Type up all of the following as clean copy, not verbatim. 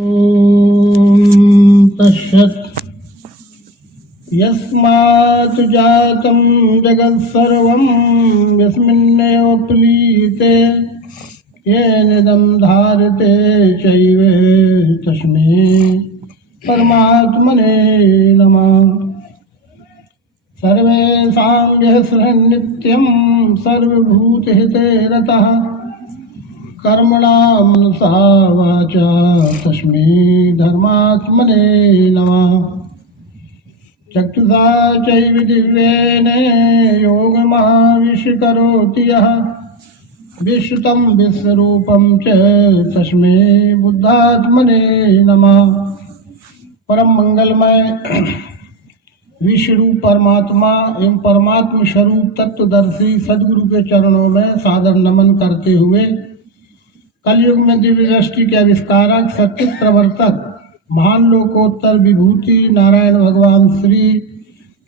ॐ तत्सत् यस्मात् जातं जगत्सर्वं यस्मिन्नेव प्रीते येनेदं धारते चैव तस्मै परमात्मने नमः। सर्वेषां यः सः नित्यं सर्वभूतहिते रतः कर्मणां मनसा वाचा तस्मै धर्मात्मने नमः। चक्षुषा चैव दिव्येन योगमाविष्करोति यः विश्रुतं विश्वरूपं च तस्मै बुद्धात्मने नमः। परम मंगलमय विश्वरूप परमात्मा एवं परमात्म स्वरूप तत्वदर्शी सदगुरु के चरणों में सादर नमन करते हुए कलयुग में दिव्य दृष्टि के आविष्कारक सत्य प्रवर्तक महान लोकोत्तर विभूति नारायण भगवान श्री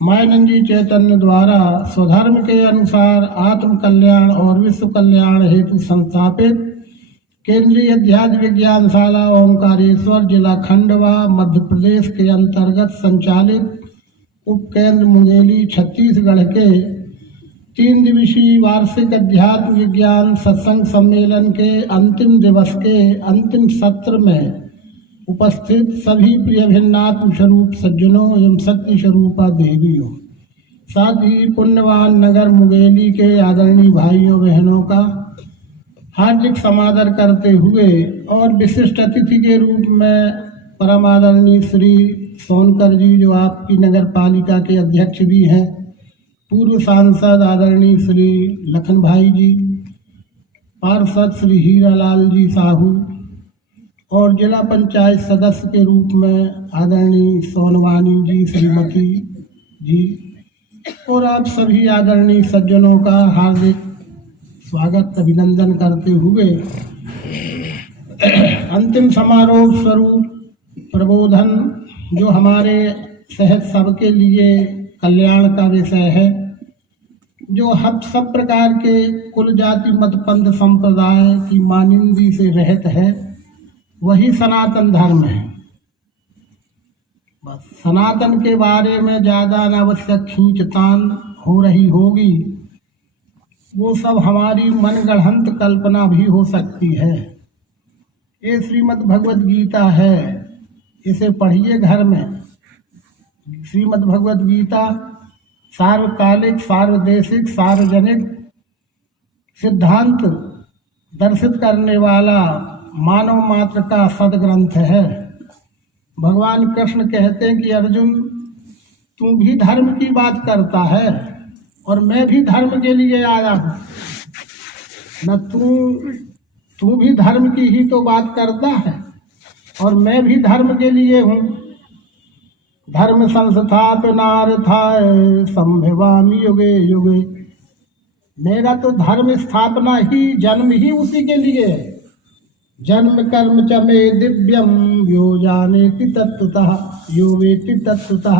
मायानंद जी चैतन्य द्वारा स्वधर्म के अनुसार आत्म कल्याण और विश्व कल्याण हेतु संस्थापित केंद्रीय अध्यात्म विज्ञानशाला ओंकारेश्वर जिला खंडवा मध्य प्रदेश के अंतर्गत संचालित उपकेंद्र मुंगेली छत्तीसगढ़ के 3 दिवसीय वार्षिक अध्यात्म विज्ञान सत्संग सम्मेलन के अंतिम दिवस के अंतिम सत्र में उपस्थित सभी प्रिय भिन्नात्म स्वरूप सज्जनों एवं सत्य स्वरूपा देवियों, साथ ही पुण्यवान नगर मुंगेली के आदरणीय भाइयों बहनों का हार्दिक समादर करते हुए और विशिष्ट अतिथि के रूप में परम आदरणीय श्री सोनकर जी जो आपकी नगर पालिका के अध्यक्ष भी हैं, पूर्व सांसद आदरणीय श्री लखन भाई जी, पार्षद श्री हीरालाल जी साहू और जिला पंचायत सदस्य के रूप में आदरणीय सोनवानी जी श्रीमती जी और आप सभी आदरणीय सज्जनों का हार्दिक स्वागत अभिनंदन करते हुए अंतिम समारोह स्वरूप प्रबोधन जो हमारे सहज सबके लिए कल्याण का विषय है, जो हम सब प्रकार के कुल जाति मत पंथ संप्रदाय की मानिंदी से रहित है, वही सनातन धर्म है। बस सनातन के बारे में ज़्यादा अनावश्यक खींचतान हो रही होगी, वो सब हमारी मनगढ़ंत कल्पना भी हो सकती है। ये श्रीमद् भगवद गीता है, इसे पढ़िए घर में। श्रीमद् भगवद गीता सार्वकालिक सार्वदेशिक सार्वजनिक सिद्धांत दर्शित करने वाला मानव मात्र का सदग्रंथ है। भगवान कृष्ण कहते हैं कि अर्जुन तू भी धर्म की बात करता है और मैं भी धर्म के लिए आया हूँ न। तू भी धर्म की ही तो बात करता है और मैं भी धर्म के लिए हूँ। धर्म संस्थापनार्थाय संभवामि युगे युगे। मेरा तो धर्म स्थापना ही जन्म ही उसी के लिए है। जन्म कर्म च मे दिव्यम यो जानेति तत्वतः यो वेति तत्वतः।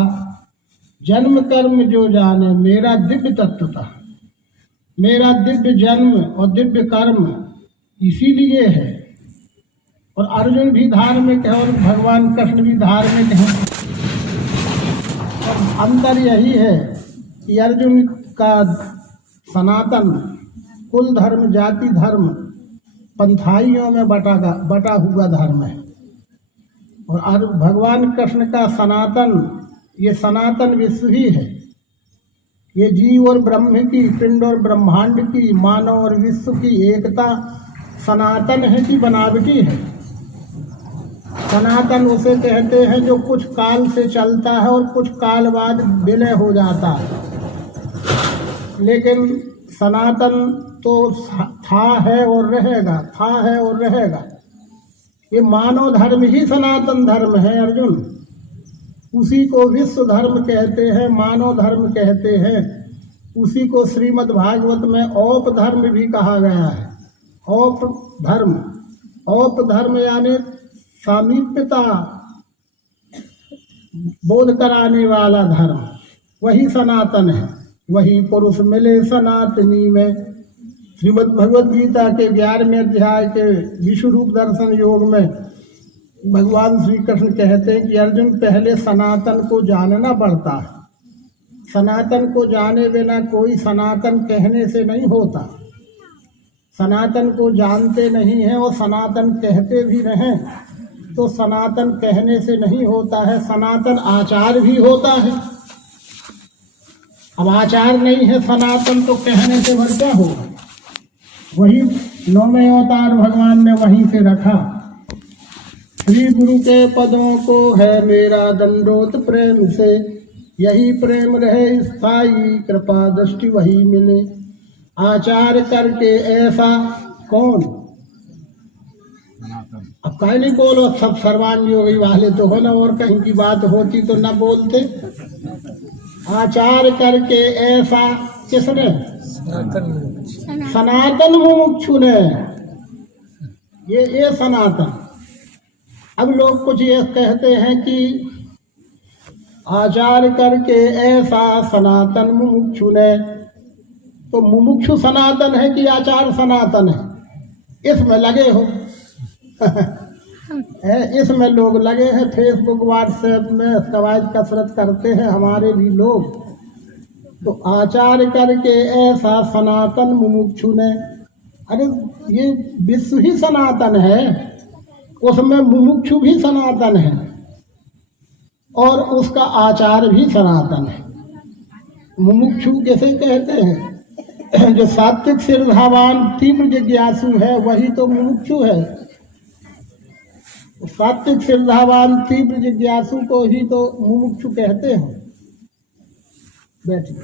जन्म कर्म जो जाने मेरा दिव्य तत्वतः, मेरा दिव्य जन्म और दिव्य कर्म इसीलिए है। और अर्जुन भी धार्मिक है और भगवान कृष्ण भी धार्मिक है। और अंतर यही है कि अर्जुन का सनातन कुल धर्म जाति धर्म पंथाइयों में बटा हुआ धर्म है और भगवान कृष्ण का सनातन ये सनातन विश्व ही है। ये जीव और ब्रह्म की, पिंड और ब्रह्मांड की, मानव और विश्व की एकता सनातन है कि बनावटी है। सनातन उसे कहते हैं जो कुछ काल से चलता है और कुछ काल बाद विलय हो जाता है। लेकिन सनातन तो था है और रहेगा, था है और रहेगा। ये मानव धर्म ही सनातन धर्म है अर्जुन। उसी को विश्व धर्म कहते हैं, मानव धर्म कहते हैं। उसी को श्रीमद् भागवत में औप धर्म भी कहा गया है। औप धर्म यानी सामीप्यता बोध कराने वाला धर्म, वही सनातन है। वही पुरुष मिले सनातनी में। श्रीमद् भगवद गीता के 11वें अध्याय के विश्व रूप दर्शन योग में भगवान श्री कृष्ण कहते हैं कि अर्जुन पहले सनातन को जानना पड़ता है। सनातन को जाने बिना कोई सनातन कहने से नहीं होता। सनातन को जानते नहीं हैं और सनातन कहते भी रहें तो सनातन कहने से नहीं होता है, सनातन आचार भी होता है। अब आचार नहीं है सनातन तो कहने से भर क्या होगा। वही 9वें अवतार भगवान ने वहीं से रखा। श्री गुरु के पदों को है मेरा दंडोत प्रेम से, यही प्रेम रहे स्थायी कृपा दृष्टि वही मिले। आचार करके ऐसा कौन, अब कहीं नहीं बोलो, सब सर्वांग योगी वाले तो हो ना, और कहीं की बात होती तो न बोलते। आचार करके ऐसा किसने, सनातन मुमुक्षु ने, ये सनातन। अब लोग कुछ ये कहते हैं कि आचार करके ऐसा सनातन मुमुक्षु ने, तो मुमुक्षु सनातन है कि आचार सनातन है, इसमें लगे हो। इसमें लोग लगे हैं, फेसबुक व्हाट्सएप में कवायद कसरत करते हैं हमारे भी लोग। तो आचार करके ऐसा सनातन मुमुक्षु ने, अरे ये विश्व ही सनातन है, उसमें मुमुक्षु भी सनातन है और उसका आचार भी सनातन है। मुमुक्षु कैसे कहते हैं, जो सात्विक श्रद्धावान तीव्र जिज्ञासु है वही तो मुमुक्षु है। सात्विक श्रद्धावान तीव्र जिज्ञासु को ही तो मुमुक्षु कहते हैं। बैठिए।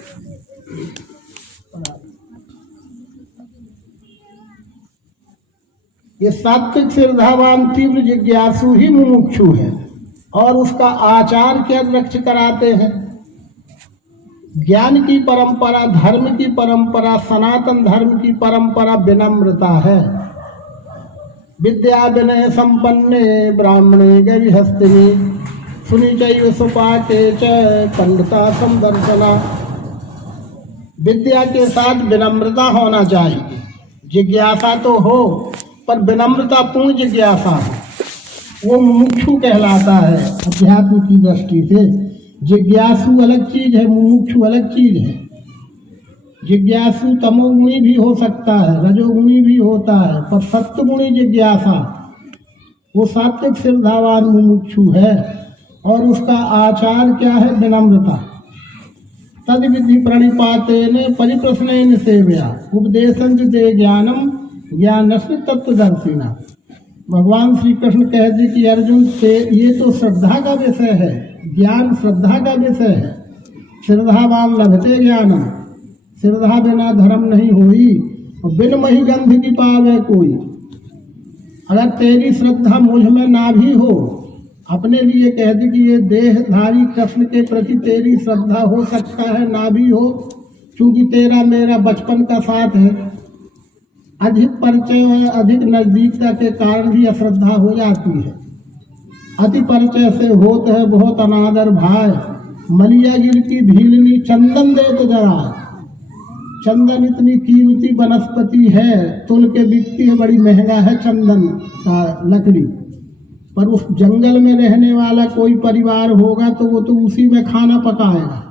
ये सात्विक श्रद्धावान तीव्र जिज्ञासु ही मुमुक्षु है और उसका आचार क्या रक्ष कराते हैं। ज्ञान की परंपरा, धर्म की परंपरा, सनातन धर्म की परंपरा विनम्रता है। विद्या विनय संपन्ने ब्राह्मणे गविहस्तिनी, सुनी चैव सुपाके च पंडिता समदर्शना। विद्या के साथ विनम्रता होना चाहिए। जिज्ञासा तो हो पर विनम्रता पूर्ण जिज्ञासा हो, वो मुमुक्षु कहलाता है अध्यात्म की दृष्टि से। जिज्ञासु अलग चीज है, मुमुक्षु अलग चीज है। जिज्ञासु तमोगुणी भी हो सकता है, रजोगुणी भी होता है, पर सत्वगुणी जिज्ञासा वो सात्विक श्रद्धावान मुमुक्षु है और उसका आचार क्या है, विनम्रता। तद विधि प्रणिपातेन परिप्रश्नेन सेवया उपदेशं दे ज्ञानम ज्ञानस्मि तत्वदर्शिना। भगवान श्री कृष्ण कहते कि अर्जुन से ये तो श्रद्धा का विषय है, ज्ञान श्रद्धा का विषय है। श्रद्धावान लभते ज्ञानम, श्रद्धा बिना धर्म नहीं हुई और बिन मही गंध की पावे कोई। अगर तेरी श्रद्धा मुझ में ना भी हो, अपने लिए कहते कि ये देहधारी कृष्ण के प्रति तेरी श्रद्धा हो सकता है ना भी हो, क्योंकि तेरा मेरा बचपन का साथ है। अधिक परिचय है, अधिक नजदीकता के कारण भी अश्रद्धा हो जाती है। अति परिचय से होते है बहुत अनादर भाई, मलिया गिर की भीलनी चंदन दे तो जरा। चंदन इतनी कीमती वनस्पति है, तुल के बिकती है, बड़ी महंगा है चंदन का लकड़ी, पर उस जंगल में रहने वाला कोई परिवार होगा तो वो तो उसी में खाना पकाएगा,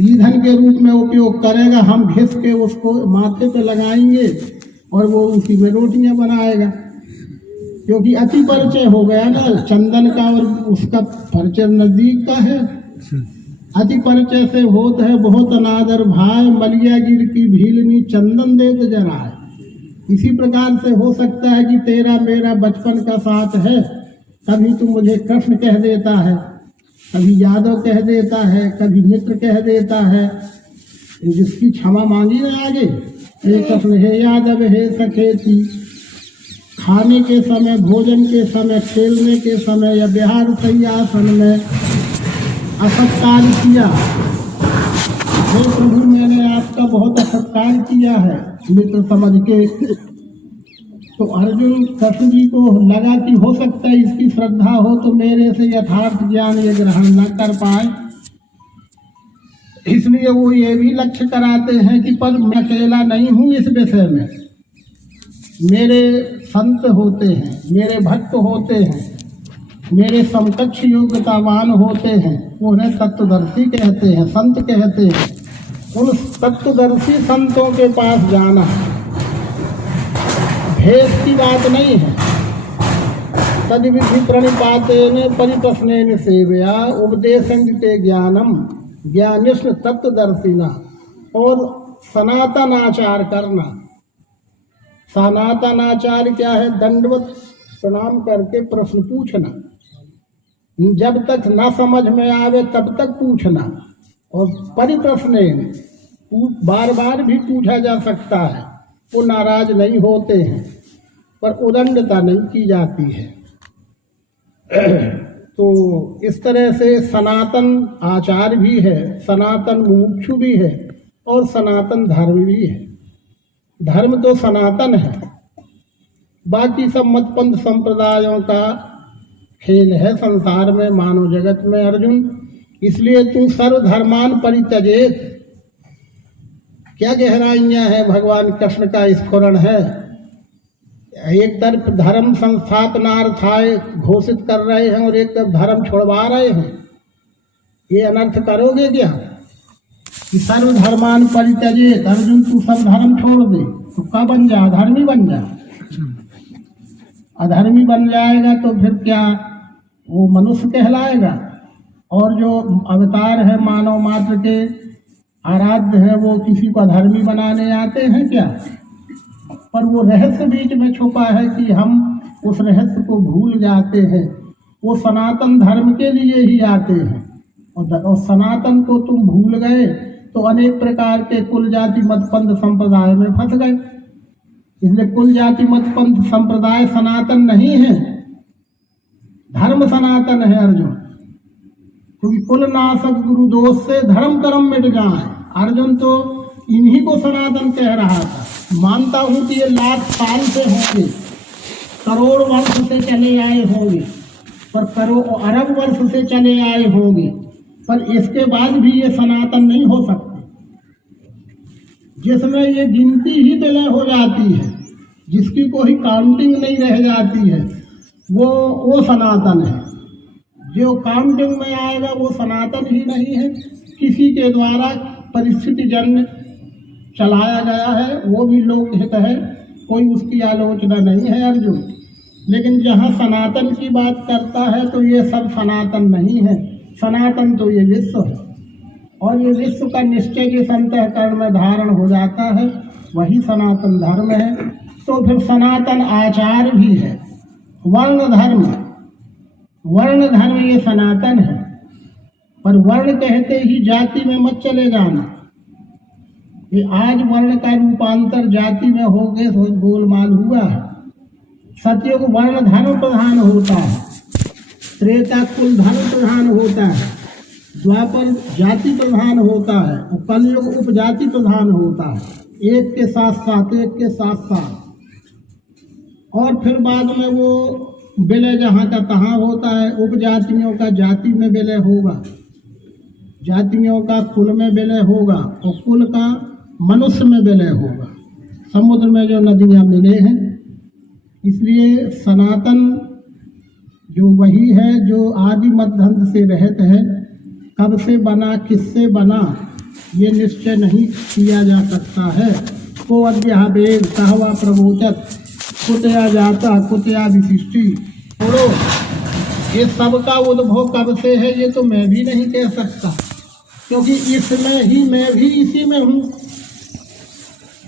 ईंधन के रूप में उपयोग करेगा। हम घिस के उसको माथे पे लगाएंगे और वो उसी में रोटियां बनाएगा, क्योंकि अति परिचय हो गया ना चंदन का, और उसका परिचय नजदीक का है। अति परिचय से होत है बहुत अनादर भाई, मलिया गिर की भीलनी चंदन दे तो जरा है। इसी प्रकार से हो सकता है कि तेरा मेरा बचपन का साथ है, कभी तू मुझे कृष्ण कह देता है, कभी यादव कह देता है, कभी मित्र कह देता है। जिसकी क्षमा मांगी ना आगे, हे कृष्ण हे यादव हे सखेती। खाने के समय, भोजन के समय, खेलने के समय या बिहार सैयासन में असत्कार किया, हे प्रभु मैंने आपका बहुत असत्कार किया है मित्र समझ के। तो अर्जुन कृष्ण जी को लगा कि हो सकता है इसकी श्रद्धा हो तो मेरे से यथार्थ ज्ञान ये ग्रहण न कर पाए, इसलिए वो ये भी लक्ष्य कराते हैं कि पर मैं अकेला नहीं हूँ इस विषय में। मेरे संत होते हैं, मेरे भक्त होते हैं, मेरे समकक्ष योग्यतावान होते हैं उन्हें तत्वदर्शी कहते हैं, संत कहते हैं। उन तत्वदर्शी संतों के पास जाना भेद की बात नहीं है। तद्विधि प्रणिपातेन परिप्रश्नेन सेवया उपदेशन्ते ज्ञानम ज्ञानिष्ठ तत्वदर्शिना। और सनातन आचार करना। सनातन आचार क्या है? दंडवत प्रणाम करके प्रश्न पूछना, जब तक न समझ में आवे तब तक पूछना। और परिप्रश्नेन बार बार भी पूछा जा सकता है, वो नाराज नहीं होते हैं, पर उदंडता नहीं की जाती है। तो इस तरह से सनातन आचार भी है, सनातन मुमुक्षु भी है और सनातन धर्म भी है। धर्म तो सनातन है, बाकी सब मत पंथ संप्रदायों का खेल है संसार में, मानव जगत में अर्जुन। इसलिए तू सर्वधर्मान परित्यजेत। क्या गहराइयां हैं भगवान कृष्ण का स्फुरण है। एक तरफ धर्म संस्थापनार्थाय घोषित कर रहे हैं और एक तरफ धर्म छोड़वा रहे हैं। ये अनर्थ करोगे क्या कि सर्वधर्मान परित्यजेत? अर्जुन तू सब धर्म छोड़ दे तो क्या बन जा? अधर्मी बन जा। अधर्मी बन जाएगा तो फिर क्या वो मनुष्य कहलाएगा? और जो अवतार है मानव मात्र के आराध्य है, वो किसी को अधर्मी बनाने आते हैं क्या? पर वो रहस्य बीच में छुपा है कि हम उस रहस्य को भूल जाते हैं। वो सनातन धर्म के लिए ही आते हैं, और सनातन को तुम भूल गए तो अनेक प्रकार के कुल जाति मत पंथ संप्रदाय में फंस गए। इसलिए कुल जाति मत पंथ संप्रदाय सनातन नहीं है, धर्म सनातन है अर्जुन। क्योंकि कुल नाशक गुरु दोष से धर्म कर्म मिट जाए। अर्जुन तो इन्हीं को सनातन कह रहा था। मानता हूं कि ये लाख साल से होंगे, करोड़ वर्ष से चले आए होंगे, पर करोड़ अरब वर्ष से चले आए होंगे, पर इसके बाद भी ये सनातन नहीं हो सकते। जिसमें ये गिनती ही विलय हो जाती है, जिसकी कोई काउंटिंग नहीं रह जाती है, वो सनातन है। जो काउंटिंग में आएगा वो सनातन ही नहीं है, किसी के द्वारा परिस्थिति जन्य चलाया गया है, वो भी लोकहित है, कोई उसकी आलोचना नहीं है अर्जुन। लेकिन जहाँ सनातन की बात करता है तो ये सब सनातन नहीं है। सनातन तो ये विश्व है, और ये विश्व का निश्चय जिस अंतःकरण में धारण हो जाता है वही सनातन धर्म है। तो फिर सनातन आचार भी है। वर्ण धर्म, वर्ण धर्म ये सनातन है, पर वर्ण कहते ही जाति में मत चले जाना। ये आज वर्ण का रूपांतर जाति में हो गए तो गोलमाल हुआ है। सतयुग वर्ण धर्म प्रधान होता है, त्रेता कुल धर्म प्रधान होता है, द्वापर जाति प्रधान होता है, और कलयुग उपजाति प्रधान होता है। एक के साथ साथ, एक के साथ साथ। और फिर बाद में वो विलय जहाँ का तहाँ होता है। उपजातियों का जाति में विलय होगा, जातियों का कुल में विलय होगा, और कुल का मनुष्य में विलय होगा। समुद्र में जो नदियाँ मिले हैं, इसलिए सनातन जो वही है जो आदि मध्यांत से रहते हैं। कब से बना, किससे बना, ये निश्चय नहीं किया जा सकता है। को अद्यावेद कहवा प्रवोचत कुतया जाता कुतया विशिष्टि। छोड़ो, ये सबका उद्भव कब से है ये तो मैं भी नहीं कह सकता, क्योंकि इसमें ही मैं भी इसी में हूँ।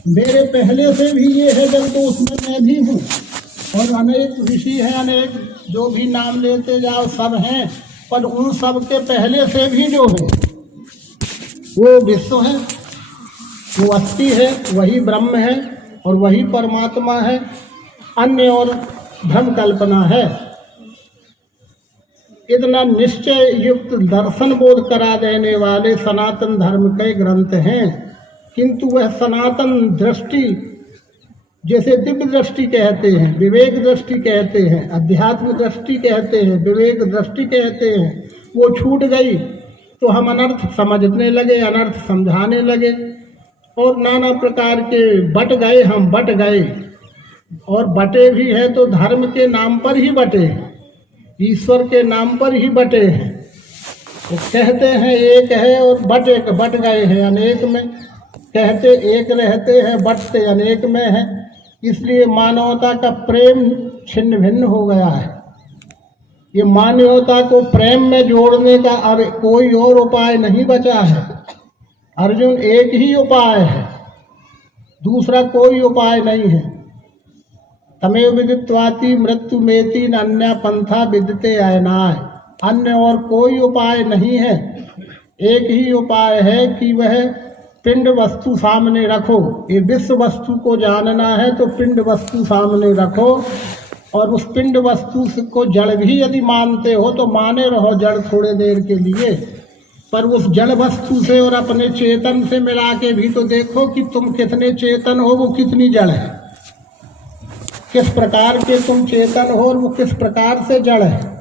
मेरे पहले से भी ये है जब, तो उसमें मैं भी हूँ। और अनेक ऋषि हैं, अनेक जो भी नाम लेते जाओ सब हैं, पर उन सब के पहले से भी जो है वो विश्व है, वो अस्थि है, वही ब्रह्म है और वही परमात्मा है। अन्य और भ्रम कल्पना है। इतना निश्चय युक्त दर्शन बोध करा देने वाले सनातन धर्म के ग्रंथ हैं, किंतु वह सनातन दृष्टि, जैसे दिव्य दृष्टि कहते हैं, विवेक दृष्टि कहते हैं, अध्यात्म दृष्टि कहते हैं, विवेक दृष्टि कहते हैं, वो छूट गई तो हम अनर्थ समझने लगे, अनर्थ समझाने लगे, और नाना प्रकार के बट गए, हम बट गए। और बटे भी है तो धर्म के नाम पर ही बटे हैं। ईश्वर के नाम पर ही बटे हैं। वो कहते हैं एक है और बट गए हैं अनेक में, कहते एक रहते हैं बटते अनेक में है। इसलिए मानवता का प्रेम छिन्न भिन्न हो गया है। ये मानवता को प्रेम में जोड़ने का अब कोई और उपाय नहीं बचा है। अर्जुन, एक ही उपाय है, दूसरा कोई उपाय नहीं है। तमेव विदित्वाति मृत्यु मेति अन्य पंथा विदते अयनाय। अन्य और कोई उपाय नहीं है। एक ही उपाय है कि वह पिंड वस्तु सामने रखो। ये विश्व वस्तु को जानना है तो पिंड वस्तु सामने रखो, और उस पिंड वस्तु को जड़ भी यदि मानते हो तो माने रहो जड़ थोड़े देर के लिए, पर उस जड़ वस्तु से और अपने चेतन से मिला के भी तो देखो कि तुम कितने चेतन हो, वो कितनी जड़ है। किस प्रकार के तुम चेतन हो और वो किस प्रकार से जड़ है।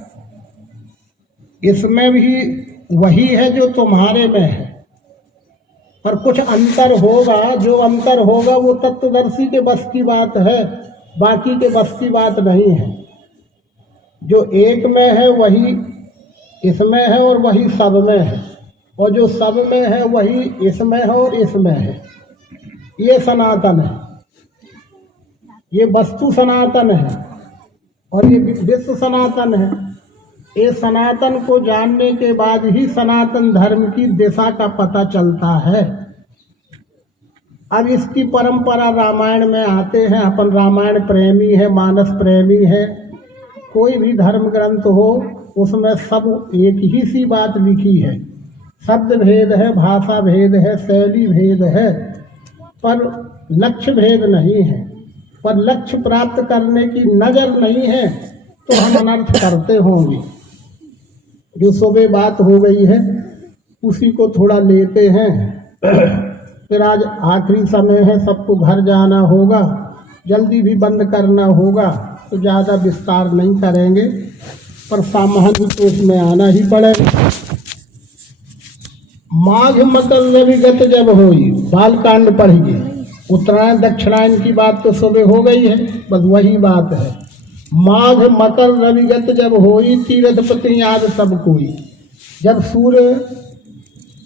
इसमें भी वही है जो तुम्हारे में है, पर कुछ अंतर होगा। जो अंतर होगा वो तत्वदर्शी के बस की बात है, बाकी के बस की बात नहीं है। जो एक में है वही इसमें है और वही सब में है, और जो सब में है वही इसमें है और इसमें है। ये सनातन है, ये वस्तु सनातन है और ये विश्व सनातन है। ये सनातन को जानने के बाद ही सनातन धर्म की दिशा का पता चलता है। अब इसकी परंपरा रामायण में आते हैं। अपन रामायण प्रेमी है, मानस प्रेमी है। कोई भी धर्म ग्रंथ हो उसमें सब एक ही सी बात लिखी है। शब्द भेद है, भाषा भेद है, शैली भेद है, पर लक्ष्य भेद नहीं है। पर लक्ष्य प्राप्त करने की नजर नहीं है तो हम अनर्थ करते होंगे। जो सुबह बात हो गई है उसी को थोड़ा लेते हैं। फिर आज आखिरी समय है, सबको घर जाना होगा, जल्दी भी बंद करना होगा, तो ज़्यादा विस्तार नहीं करेंगे, पर सामान्य तो इसमें आना ही पड़ेगा। माघ मकर रविगत जब होई, बालकांड पढ़िए। उत्तरायण दक्षिणायन की बात तो सुबह हो गई है, बस वही बात है। माघ मकर रविगत जब होई, तीर्थपति याद सब कोई। जब सूर्य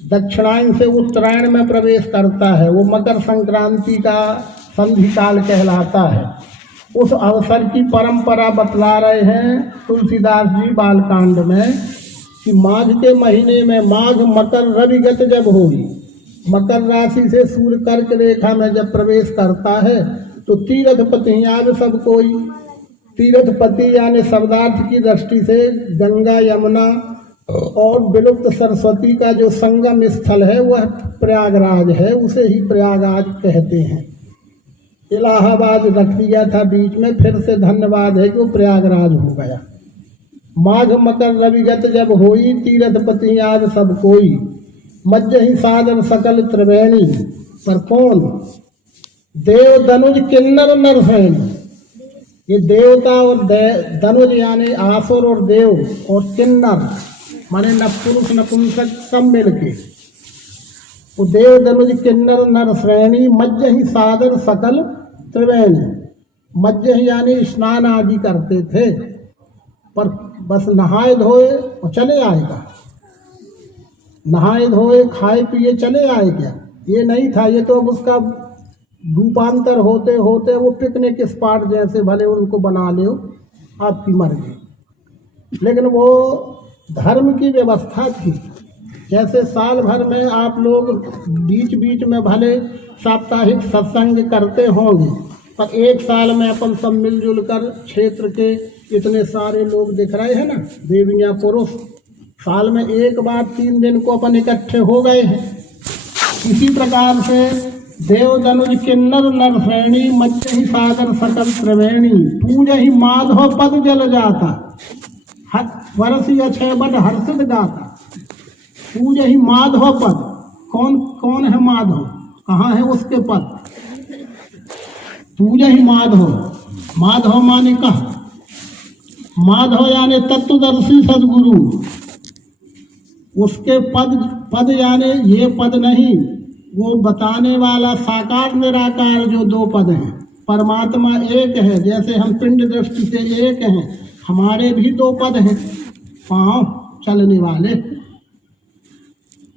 दक्षिणायन से उत्तरायण में प्रवेश करता है, वो मकर संक्रांति का संधि काल कहलाता है। उस अवसर की परंपरा बतला रहे हैं तुलसीदास जी बालकांड में कि माघ के महीने में माघ मकर रविगत जब होई, मकर राशि से सूर्य कर्क रेखा में जब प्रवेश करता है तो तीर्थपति याद सब कोई। तीर्थपति यानी शब्दार्थ की दृष्टि से गंगा, यमुना और विलुप्त सरस्वती का जो संगम स्थल है वह प्रयागराज है, उसे ही प्रयागराज कहते हैं। इलाहाबाद रख दिया था बीच में, फिर से धन्यवाद है कि वो प्रयागराज हो गया। माघ मकर रविगत जब होई, तीर्थपति याद सब कोई। मज्जहि सादर सकल त्रिवेणी। पर कौन? देव दनुज किन्नर नरसैनी। ये देवता और दनुज यानी आसुर और देव और किन्नर माने न पुरुष नपुंसक सब मिलके, वो देव दनुज किन्नर नर श्रेणी। मज्जहि सादर सकल त्रिवेणी। मज्जहि यानी स्नान आदि करते थे, पर बस नहाए धोए और चले आएगा, नहाए धोए खाए पिए चले आए क्या? ये नहीं था। ये तो अब उसका रूपांतर होते होते वो पिकनिक स्पॉट जैसे भले उनको बना लो, आपकी मर्जी। लेकिन वो धर्म की व्यवस्था थी। जैसे साल भर में आप लोग बीच बीच में भले साप्ताहिक सत्संग करते होंगे, पर एक साल में अपन सब मिलजुल कर क्षेत्र के इतने सारे लोग दिख रहे हैं ना, देवियाँ पुरुष, साल में एक बार 3 दिन को अपन इकट्ठे हो गए हैं। इसी प्रकार से देव दनुज किन्नर नर श्रेणी। मज्जहि सादर सकल त्रिवेणी। पूजहि माधव पद जल जाता। वर्षि अक्षय बड हर्षित गाता। पूजहि माधव पद। कौन कौन है माधव? कहाँ है उसके पद? पूजहि माधव। माधव माने कहा? माधव यानी तत्वदर्शी सदगुरु। उसके पद यानी ये पद नहीं, वो बताने वाला साकार निराकार जो 2 पद हैं। परमात्मा एक है, जैसे हम पिंड दृष्टि से एक हैं, हमारे भी दो पद हैं, पांव चलने वाले।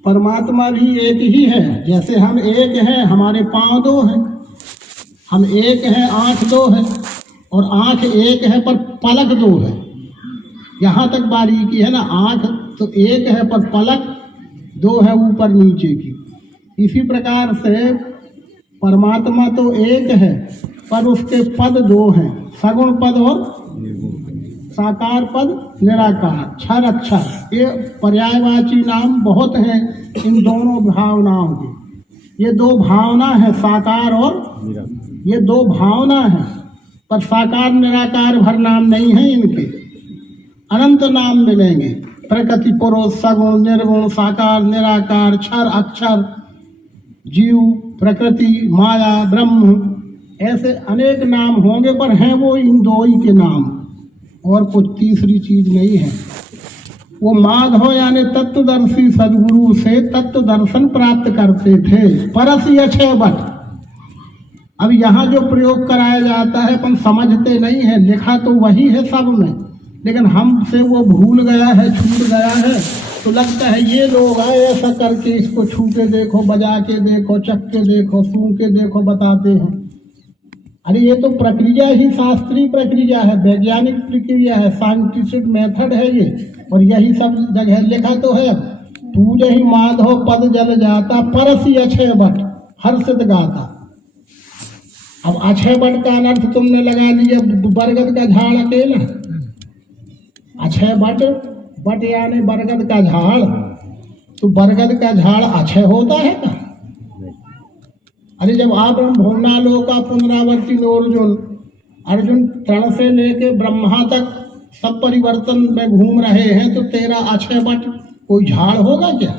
परमात्मा भी एक ही है। जैसे हम एक हैं, हमारे पांव दो हैं। हम एक हैं, आंख दो है, और आंख एक है पर पलक दो है। यहाँ तक बारीकी है ना। आंख तो एक है पर पलक दो है, ऊपर नीचे की। इसी प्रकार से परमात्मा तो एक है पर उसके पद दो हैं, सगुण पद और साकार पद, निराकार, क्षर अक्षर। ये पर्यायवाची नाम बहुत हैं इन दोनों भावनाओं के। ये दो भावना है, साकार और ये दो भावना है, पर साकार निराकार भर नाम नहीं है इनके। अनंत नाम मिलेंगे, प्रकृति, पुरुष, सगुण, निर्गुण, साकार, निराकार, क्षर अक्षर, जीव, प्रकृति, माया, ब्रह्म, ऐसे अनेक नाम होंगे, पर हैं वो इन दो ही के नाम, और कुछ तीसरी चीज नहीं है। वो माधव यानी तत्वदर्शी सदगुरु से तत्व दर्शन प्राप्त करते थे। परस अक्षय बट। अब यहाँ जो प्रयोग कराया जाता है अपन समझते नहीं है। लिखा तो वही है सब में, लेकिन हमसे वो भूल गया है, छूट गया है। तो लगता है ये लोग आए ऐसा करके इसको छू के देखो, बजा के देखो, चख के देखो, सूंघ के देखो, बताते हैं। अरे ये तो प्रक्रिया ही शास्त्रीय प्रक्रिया है, वैज्ञानिक प्रक्रिया है, साइंटिफिक मेथड है ये। और यही सब जगह लिखा तो है। पूजे ही माधव पद जल जाता, परसी अक्षय बट हर्षित गाता। अब अक्षय बट का अनर्थ तुमने लगा लिया बरगद का झाड़ अकेला। अक्षय बट, बट यानी बरगद का झाड़। तो बरगद का झाड़ अक्षय होता है क्या? अरे जब आप भोगनालों का पुनरावर्ती अर्जुन तृण से लेके ब्रह्मा तक सब परिवर्तन में घूम रहे हैं, तो तेरा अक्षय बट कोई झाड़ होगा क्या?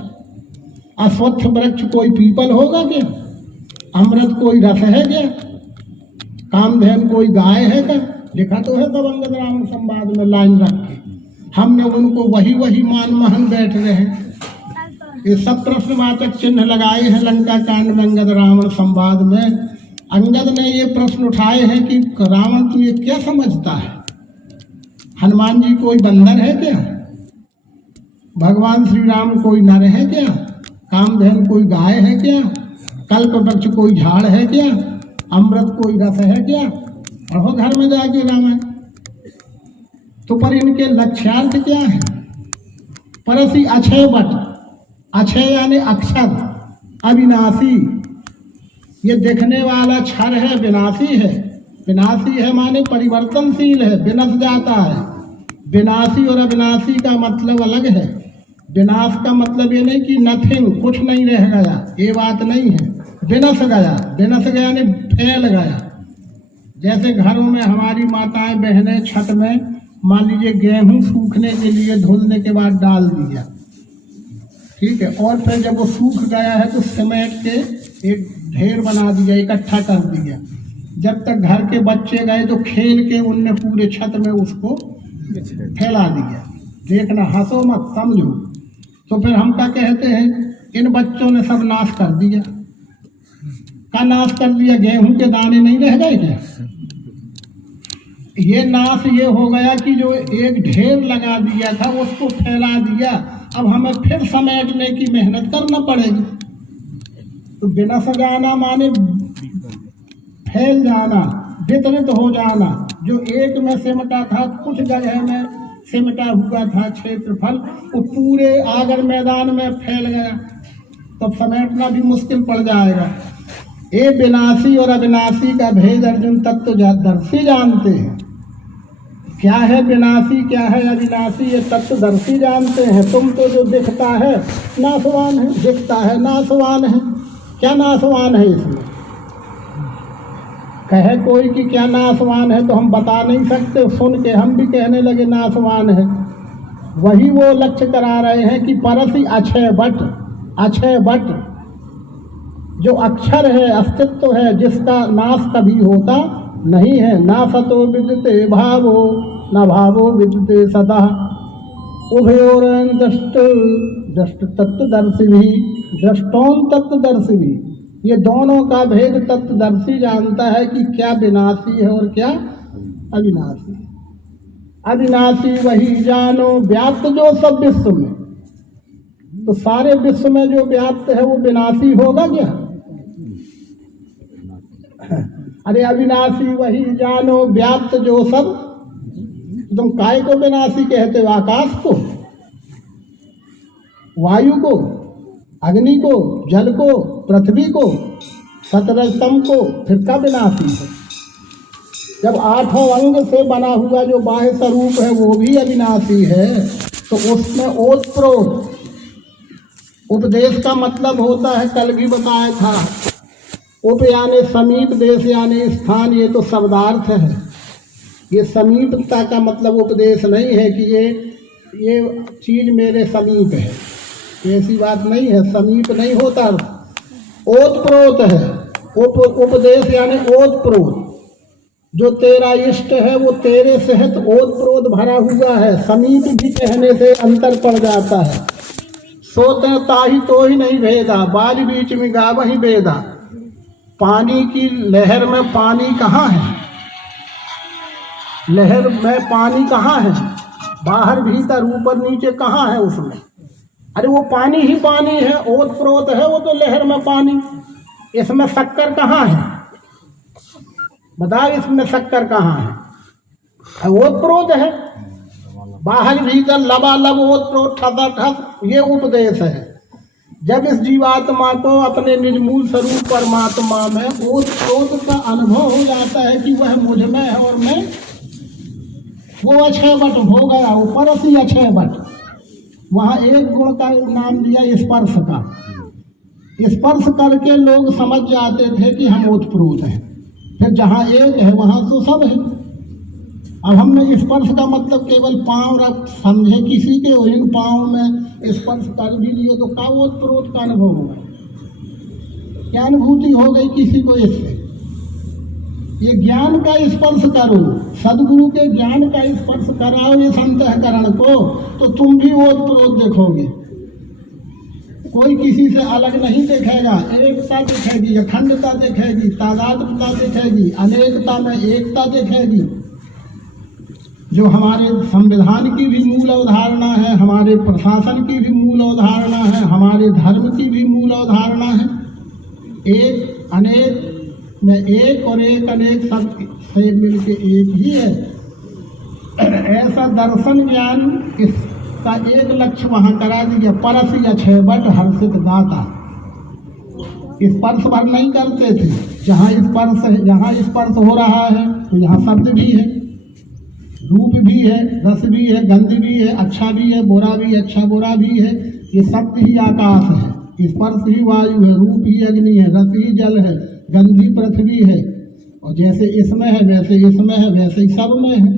अश्वत्थ वृक्ष कोई पीपल होगा क्या? अमृत कोई रस है क्या? कामधेन कोई गाय है क्या? लिखा तो है तब अंगद रावण संवाद में लाइन रख के। हमने उनको वही मान महन बैठ रहे हैं। ये सब प्रश्नवाचक चिन्ह लगाए हैं लंका कांड में, अंगद रावण संवाद में। अंगद ने ये प्रश्न उठाए हैं कि रावण तू ये क्या समझता है? हनुमान जी कोई बंदर है क्या? भगवान श्री राम कोई नर है क्या? कामधेन कोई गाय है क्या? कल्प वृक्ष कोई झाड़ है क्या? अमृत कोई रस है क्या? पढ़ो घर में जाके रामायण। तो पर इनके लक्ष्यार्थ क्या है? परसी अक्षय बट। अक्षय यानी अक्षर, अविनाशी। ये देखने वाला क्षर है, विनाशी है। विनाशी है माने परिवर्तनशील है, विनश जाता है। विनाशी और अविनाशी का मतलब अलग है। विनाश का मतलब ये नहीं कि नथिंग, कुछ नहीं रह गया, ये बात नहीं है। विनश गया, विनश गया यानी फैल गया। जैसे घरों में हमारी माताएं बहनें छत में मान लीजिए गेहूं सूखने के लिए धुलने के बाद डाल दिया, ठीक है, और फिर जब वो सूख गया है तो समेट के एक ढेर बना दिया, इकट्ठा कर दिया। जब तक घर के बच्चे गए तो खेल के उनने पूरे छत में उसको फैला दिया। देखना, हंसो मत, समझो। तो फिर हम क्या कहते हैं, इन बच्चों ने सब नाश कर दिया। का नाश कर दिया? गेहूं के दाने नहीं रह गए क्या? ये नाश ये हो गया कि जो एक ढेर लगा दिया था उसको फैला दिया। अब हमें फिर समेटने की मेहनत करना पड़ेगी। तो बिना सजाना माने फैल जाना, वितरित हो जाना। जो एक में सिमटा था, कुछ जगह में सिमटा हुआ था क्षेत्रफल, वो पूरे आगर मैदान में फैल गया, तब समेटना भी मुश्किल पड़ जाएगा। ये विनाशी और अविनाशी का भेद अर्जुन तत्वदर्शी जानते हैं। क्या है विनाशी, क्या है अविनाशी, ये तत्वदर्शी जानते हैं। तुम तो जो दिखता है नाशवान है, दिखता है नाशवान है। क्या नाशवान है इसमें? कहे कोई कि क्या नाशवान है तो हम बता नहीं सकते, सुन के हम भी कहने लगे नाशवान है। वही वो लक्ष्य करा रहे हैं कि परसी अक्षय बट। अक्षय बट जो अक्षर है, अस्तित्व है, जिसका नाश कभी होता नहीं है। ना सतो विद्यते भावो, न भावो विद्यते सदा। उभयोर दृष्ट तत्वदर्शी भी, दृष्टोन तत्वदर्शी भी। ये दोनों का भेद तत्वदर्शी जानता है कि क्या विनाशी है और क्या अविनाशी। अविनाशी वही जानो व्याप्त जो सब विश्व में। तो सारे विश्व में जो व्याप्त है वो विनाशी होगा क्या? अरे अविनाशी वही जानो व्याप्त जो सब। तुम काय को विनाशी कहते हो? आकाश को, वायु को, अग्नि को, जल को, पृथ्वी को, सतरजतम को, फिर का विनाशी है? जब आठों अंग से बना हुआ जो बाह्य स्वरूप है वो भी अविनाशी है, तो उसमें ओतप्रोत। उपदेश का मतलब होता है, कल भी बताया था, उप यानी समीप, देश यानी स्थान, ये तो शब्दार्थ है। ये समीपता का मतलब उपदेश नहीं है कि ये चीज मेरे समीप है, ऐसी बात नहीं है। समीप नहीं होता, ओतप्रोत है। उपदेश यानी ओतप्रोत, जो तेरा इष्ट है वो तेरे सहित ओतप्रोत भरा हुआ है। समीप भी कहने से अंतर पड़ जाता है। सोते ताही तो ही नहीं भेदा, बाज बीच में गा वही बेदा। पानी की लहर में पानी कहाँ है? लहर में पानी कहाँ है? बाहर भीतर ऊपर नीचे कहाँ है उसमें? अरे वो पानी ही पानी है, ओतप्रोत है वो तो लहर में पानी। इसमें शक्कर कहाँ है? बताओ, इसमें शक्कर कहाँ है? ओतप्रोत है, बाहर भीतर लबालब ओतप्रोत ठस, ये उपदेश है। जब इस जीवात्मा को अपने निर्मूल स्वरूप परमात्मा में ओतप्रोत का अनुभव हो जाता है कि वह मुझ में है और मैं वो अक्षय वट हो गया, वो परसी अक्षय वट। वहाँ एक गुण का नाम दिया स्पर्श का। स्पर्श करके लोग समझ जाते थे कि हम ओतप्रोत हैं। फिर जहाँ एक है वहाँ तो सब है। अब हमने स्पर्श का मतलब केवल पांव रख समझे किसी के, इन पांव में स्पर्श कर भी लिए तो का ओतप्रोत का अनुभव होगा? क्या अनुभूति हो गई किसी को इससे? ये ज्ञान का स्पर्श करो, सदगुरु के ज्ञान का स्पर्श कराओ इस अंतःकरण को, तो तुम भी ओतप्रोत देखोगे। कोई किसी से अलग नहीं देखेगा, एकता दिखेगी, अखंडता दिखेगी, तादात्म्यता दिखेगी, अनेकता में एकता दिखेगी। जो हमारे संविधान की भी मूल अवधारणा है, हमारे प्रशासन की भी मूल अवधारणा है, हमारे धर्म की भी मूल अवधारणा है। एक अनेक में एक और एक अनेक सब से मिलके एक ही है। ऐसा दर्शन ज्ञान इसका एक लक्ष्य वहां करा दिया, परसी अक्षय वट हर्षित दाता। स्पर्श भर नहीं करते थे, जहाँ स्पर्श हो रहा है तो यहाँ शब्द भी है, रूप भी है, रस भी है, गंध भी है, अच्छा भी है, बुरा भी, अच्छा बुरा भी है। ये शब्द ही आकाश है, स्पर्श ही वायु है, रूप ही अग्नि है, रस ही जल है, गंध ही पृथ्वी है। और जैसे इसमें है वैसे इसमें है, वैसे ही सब में है।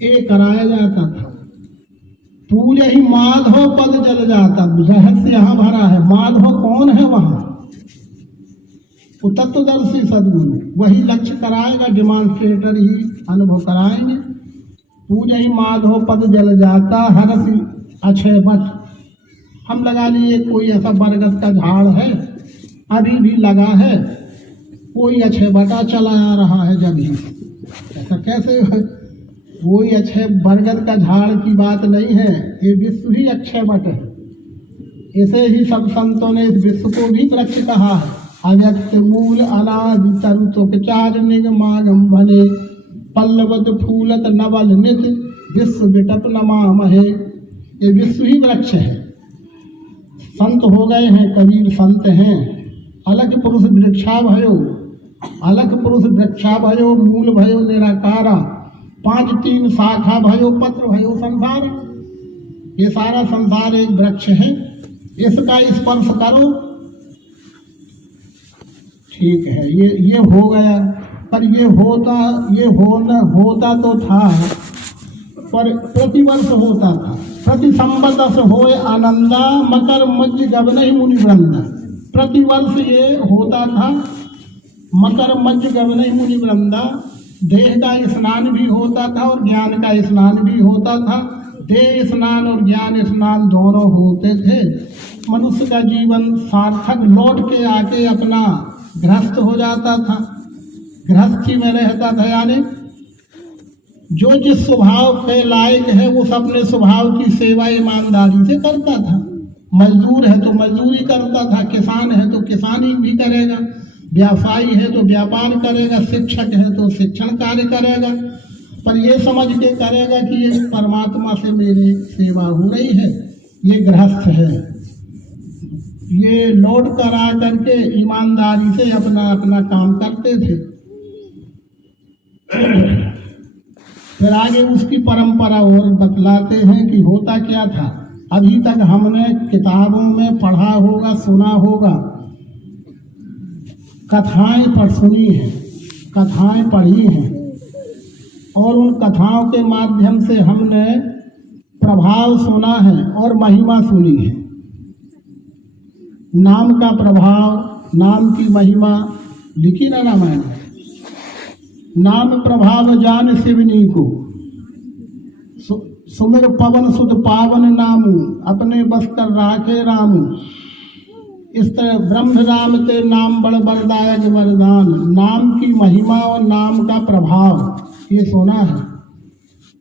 ये कराया जाता था। पूरे ही माधव पद जल जाता, रहस्य यहाँ भरा है। माधव कौन है वहाँ? वो तत्वदर्शी सदगुरु, वही लक्ष्य कराएगा, डिमॉन्स्ट्रेटर ही अनुभव कराएंगे। पूरे ही माधव पद जल जाता, हरसी अक्षय वट। हम लगा लिए कोई ऐसा बरगद का झाड़ है, अभी भी लगा है, कोई अक्षय वटा चला आ रहा है। जब ही ऐसा कैसे है? कोई अक्षय बरगद का झाड़ की बात नहीं है, ये विश्व ही अक्षय वट है। ऐसे ही सब संतों ने इस विश्व को भी वृक्ष कहा है। अव्यक्त मूल अनादि तरु तुकचार निगमागम बने, पल्लवद फूलत नवल नित विश्व बिटप नमामहे। ये विश्व ही वृक्ष है। संत हो गए हैं, कबीर संत हैं। अलग पुरुष वृक्षा भयो, अलग पुरुष वृक्षा भयो, मूल भयो निराकारा, 5-3 शाखा भयो, पत्र भयो संसार। ये सारा संसार एक वृक्ष है, इसका स्पर्श करो। ठीक है, ये हो गया, पर ये होता तो था, पर प्रतिवर्ष होता था। प्रति संबत होए आनंदा, मकर मध्य गबन मुनि वृंदा। प्रतिवर्ष ये होता था, मकर मध्य गबन मुनि वृंदा। देह का स्नान भी होता था और ज्ञान का स्नान भी होता था। देह स्नान और ज्ञान स्नान दोनों होते थे। मनुष्य का जीवन सार्थक लौट के आके अपना गृहस्थ हो जाता था, गृहस्थी में रहता था, यानी जो जिस स्वभाव के लायक है वो अपने स्वभाव की सेवा ईमानदारी से करता था। मजदूर है तो मजदूरी करता था, किसान है तो किसानी भी करेगा, व्यवसायी है तो व्यापार करेगा, शिक्षक है तो शिक्षण कार्य करेगा, पर ये समझ के करेगा कि ये परमात्मा से मेरी सेवा हो रही है। ये गृहस्थ है, ये लौट कर आ करके ईमानदारी से अपना अपना काम करते थे। फिर आगे उसकी परंपरा और बतलाते हैं कि होता क्या था। अभी तक हमने किताबों में पढ़ा होगा, सुना होगा, कथाएं पर सुनी हैं, कथाएं पढ़ी हैं, और उन कथाओं के माध्यम से हमने प्रभाव सुना है और महिमा सुनी है। नाम का प्रभाव, नाम की महिमा लिखी ना रामायण में। नाम प्रभाव जान शिवनी को, सुमिर पवन सुत पावन नामू, अपने बस कर राखे रामू। इस तरह ब्रह्म राम ते नाम बड़ बरदायक वरदान। नाम की महिमा और नाम का प्रभाव ये सुना है,